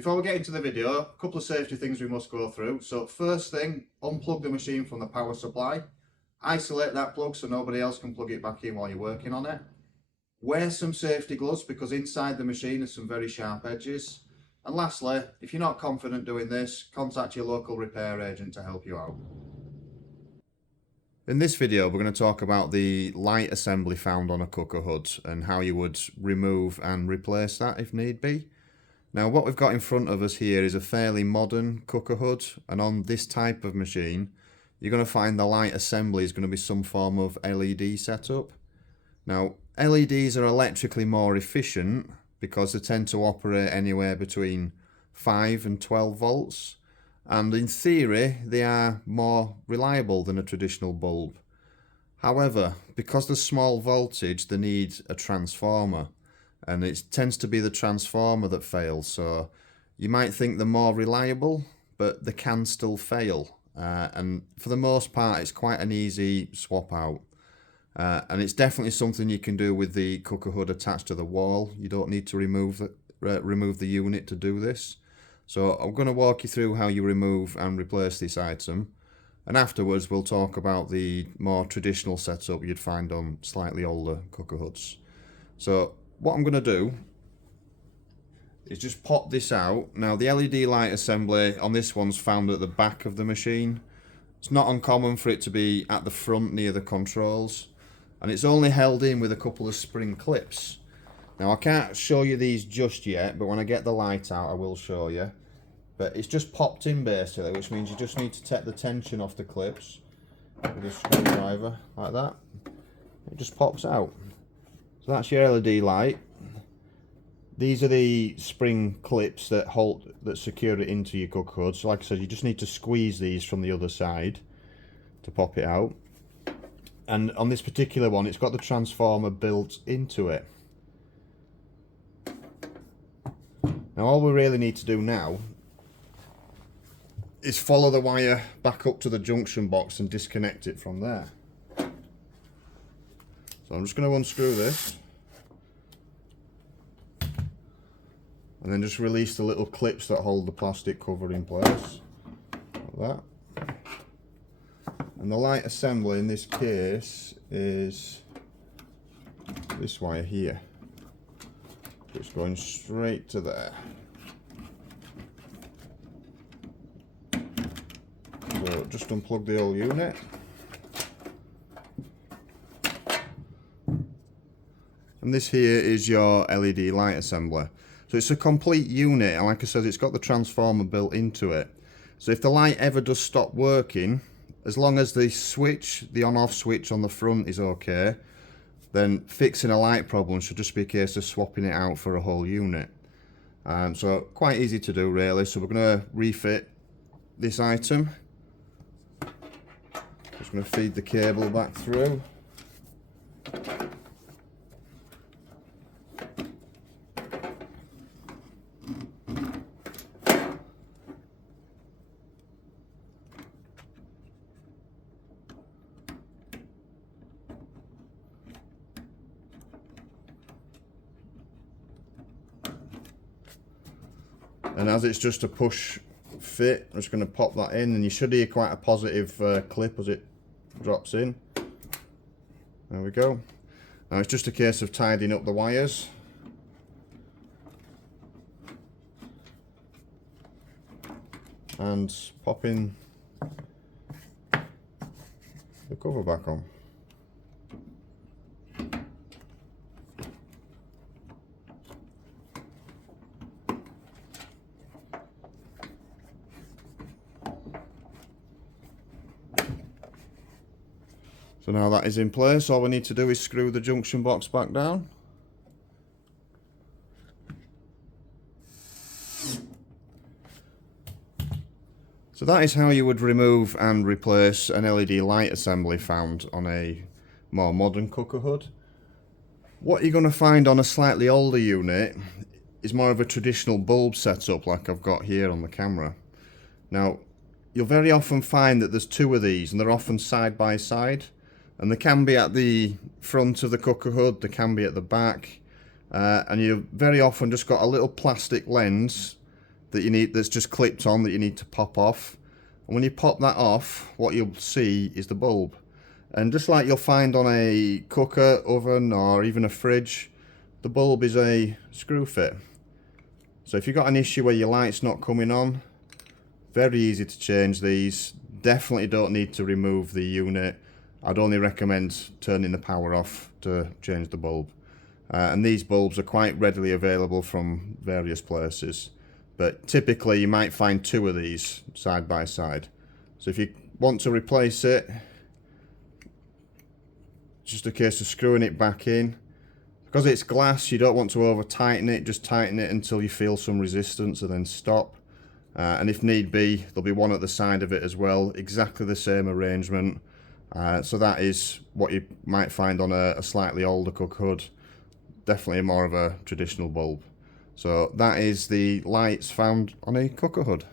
Before we get into the video, a couple of safety things we must go through. So first thing, unplug the machine from the power supply. Isolate that plug so nobody else can plug it back in while you're working on it. Wear some safety gloves because inside the machine are some very sharp edges. And lastly, if you're not confident doing this, contact your local repair agent to help you out. In this video, we're going to talk about the light assembly found on a cooker hood and how you would remove and replace that if need be. Now, what we've got in front of us here is a fairly modern cooker hood, and on this type of machine, you're going to find the light assembly is going to be some form of LED setup. Now, LEDs are electrically more efficient because they tend to operate anywhere between 5 and 12 volts. And in theory, they are more reliable than a traditional bulb. However, because there's small voltage, they need a transformer. And it tends to be the transformer that fails. So you might think they're more reliable, but they can still fail. And for the most part, it's quite an easy swap out. And it's definitely something you can do with the cooker hood attached to the wall. You don't need to remove the unit to do this. So I'm going to walk you through how you remove and replace this item, and afterwards we'll talk about the more traditional setup you'd find on slightly older cooker hoods. So what I'm going to do is just pop this out. Now, the LED light assembly on this one's found at the back of the machine. It's not uncommon for it to be at the front near the controls, and it's only held in with a couple of spring clips. Now, I can't show you these just yet, but when I get the light out I will show you. But it's just popped in basically, which means you just need to take the tension off the clips with a screwdriver like that. It just pops out. So that's your LED light. These are the spring clips that secure it into your cooker hood. So like I said, you just need to squeeze these from the other side to pop it out. And on this particular one, it's got the transformer built into it. Now all we really need to do now is follow the wire back up to the junction box and disconnect it from there. So I'm just going to unscrew this and then just release the little clips that hold the plastic cover in place, like that. And the light assembly in this case is this wire here. It's going straight to there. So just unplug the old unit. And this here is your LED light assembler. So it's a complete unit, and like I said, it's got the transformer built into it. So if the light ever does stop working, as long as the switch, the on-off switch on the front is okay, then fixing a light problem should just be a case of swapping it out for a whole unit. So quite easy to do really. So we're going to refit this item. Just going to feed the cable back through. And as it's just a push fit, I'm just going to pop that in, and you should hear quite a positive clip as it drops in. There we go. Now it's just a case of tidying up the wires. And popping the cover back on. So now that is in place, all we need to do is screw the junction box back down. So that is how you would remove and replace an LED light assembly found on a more modern cooker hood. What you're going to find on a slightly older unit is more of a traditional bulb setup like I've got here on the camera. Now, you'll very often find that there's two of these, and they're often side by side. And they can be at the front of the cooker hood, they can be at the back. And you've very often just got a little plastic lens that you need, that's just clipped on, that you need to pop off. And when you pop that off, what you'll see is the bulb. And just like you'll find on a cooker, oven, or even a fridge, the bulb is a screw fit. So if you've got an issue where your light's not coming on, very easy to change these. Definitely don't need to remove the unit. I'd only recommend turning the power off to change the bulb. And these bulbs are quite readily available from various places. But typically you might find 2 of these side by side. So if you want to replace it, just a case of screwing it back in. Because it's glass, you don't want to over tighten it, just tighten it until you feel some resistance and then stop. And if need be, there'll be one at the side of it as well, exactly the same arrangement. So that is what you might find on a slightly older cooker hood. Definitely more of a traditional bulb. So that is the lights found on a cooker hood.